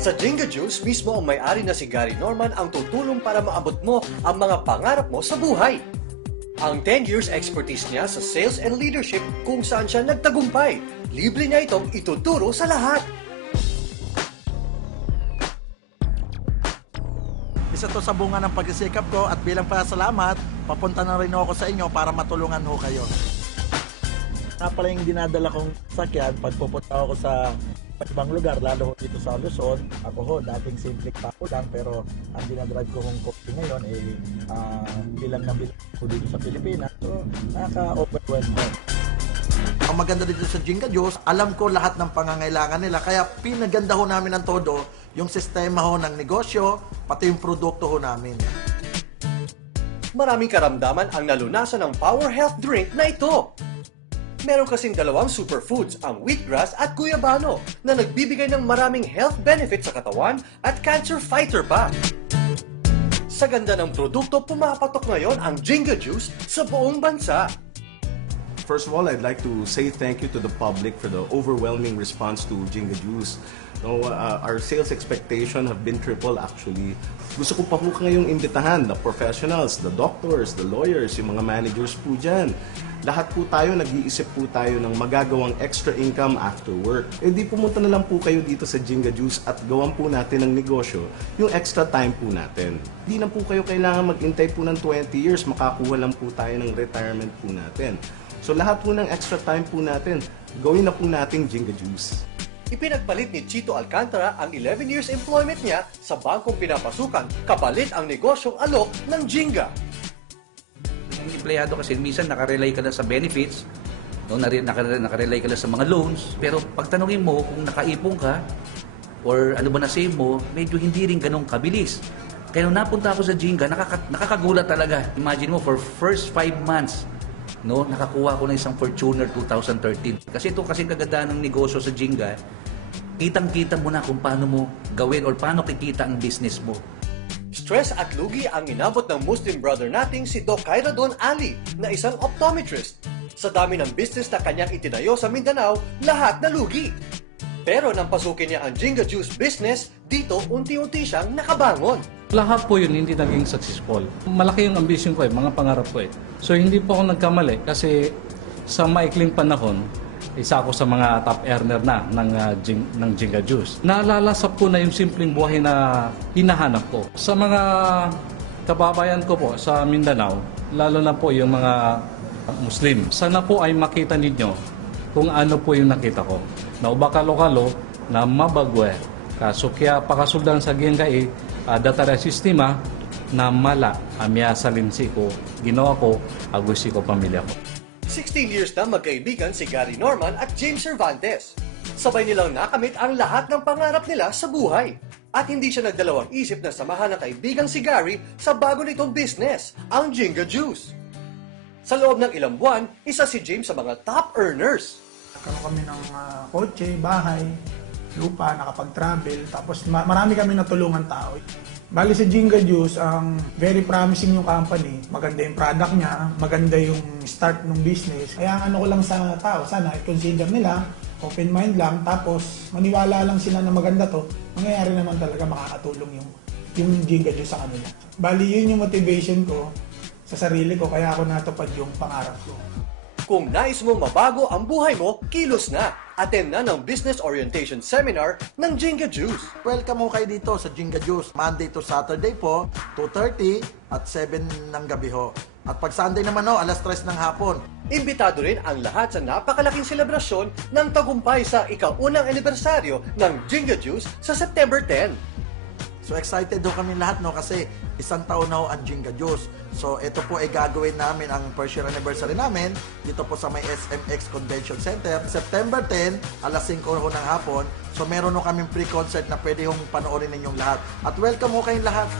Sa Jinga Juice, mismo ang may-ari na si Gary Norman ang tutulong para maabot mo ang mga pangarap mo sa buhay. Ang 10 years expertise niya sa sales and leadership kung saan siya nagtagumpay. Libre niya itong ituturo sa lahat. Isa to sa bunga ng pagsisikap ko at bilang pasalamat, papunta na rin ako sa inyo para matulungan ho kayo. Nga pala yung dinadala kong sakyan pag pupunta ako sa ibang lugar, lalo dito sa Luzon. Ako ho, dating simple tao lang, pero ang dinadrive ko kong coffee ngayon bilang na bilang ko dito sa Pilipinas. So, nakaka-overwhelm ko. Ang maganda dito sa Jinga Juice, alam ko lahat ng pangangailangan nila, kaya pinaganda ho namin ng todo yung sistema ho ng negosyo, pati yung produkto ho namin. Maraming karamdaman ang nalunasan ng Power Health Drink na ito. Meron kasing dalawang superfoods, ang wheatgrass at guyabano, na nagbibigay ng maraming health benefits sa katawan at cancer fighter pa. Sa ganda ng produkto, pumapatok ngayon ang Jinga Juice sa buong bansa. First of all, I'd like to say thank you to the public for the overwhelming response to Jinga Juice. No, our sales expectation have been triple actually. Gusto ko pa po ngayong imbitahan, the professionals, the doctors, the lawyers, yung mga managers po dyan. Lahat po tayo, nag-iisip po tayo ng magagawang extra income after work. E di pumunta na lang po kayo dito sa Jinga Juice at gawan po natin ng negosyo, yung extra time po natin. Di na po kayo kailangan mag-intay po ng 20 years, makakuha lang po tayo ng retirement po natin. So lahat po ng extra time po natin, gawin na po nating Jinga Juice. Ipinagpalit ni Chito Alcantara ang 11 years employment niya sa bangkong pinapasukan, kapalit ang negosyong alok ng Jinga. Ang empleyado kasi minsan nakarely ka lang sa benefits, no? Nakarely ka lang sa mga loans, pero pagtanungin mo kung nakaipon ka or ano ba na-save mo, medyo hindi rin ganun kabilis. Kaya nung napunta ako sa Jinga, nakakagulat talaga. Imagine mo, for first 5 months, no, nakakuha ko ng isang Fortuner 2013. Kasi ito kasi kagandahan ng negosyo sa Jinga, kitang-kita mo na kung paano mo gawin or paano kikita ang business mo. Stress at lugi ang inabot ng Muslim brother nating si Doc Khairadon Ali na isang optometrist. Sa dami ng business na kanyang itinayo sa Mindanao, lahat na lugi. Pero nang pasukin niya ang Jinga Juice business, dito unti-unti siyang nakabangon. Lahat po yun hindi naging successful. Malaki yung ambition ko mga pangarap ko . So hindi po ako nagkamali kasi sa maikling panahon, isa ako sa mga top earner na ng Jinga Juice. Nalalasap ko na yung simpleng buhay na hinahanap ko. Sa mga kababayan ko po sa Mindanao, lalo na po yung mga Muslim, sana po ay makita ninyo kung ano po yung nakita ko. Na ubakalo-kalo na mabagwe. So kaya pakasuldan sa Jinga datara sistema na mala amya salinsi ko, ginawa ko, agusi ko pamilya ko. 16 years na magkaibigan si Gary Norman at James Cervantes. Sabay nilang nakamit ang lahat ng pangarap nila sa buhay. At hindi siya nagdalawang isip na samahan ng kaibigang si Gary sa bago nitong business, ang Jinga Juice. Sa loob ng ilang buwan, isa si James sa mga top earners. Nagkaroon kami ng kotse, bahay, lupa, nakapag-travel, tapos marami kami natulungan tao. Bali sa Jinga Juice, ang very promising yung company. Maganda yung product niya, maganda yung start ng business. Kaya ang ano ko lang sa tao, sana i-consider nila, open mind lang, tapos maniwala lang sila na maganda to, mangyayari naman talaga makakatulong yung Jinga Juice sa kanila. Bali yun yung motivation ko sa sarili ko, kaya ako natupad yung pangarap ko. Kung nais mong mabago ang buhay mo, kilos na! Attend na ng Business Orientation Seminar ng Jinga Juice. Welcome mo kayo dito sa Jinga Juice. Monday to Saturday po, 2:30 at 7 ng gabi ho. At pag Sunday naman ho, alas 3 ng hapon. Imbitado rin ang lahat sa napakalaking selebrasyon ng tagumpay sa ika-unang anibersaryo ng Jinga Juice sa September 10. So excited ho kami lahat no kasi isang taon na ho ang Jinga Juice. So ito po ay gagawin namin ang first year anniversary namin dito po sa may SMX Convention Center. September 10, alas 5 ho ng hapon. So meron ho kaming pre-concert na pwede hong panoorin ninyong lahat. At welcome ho kayong lahat.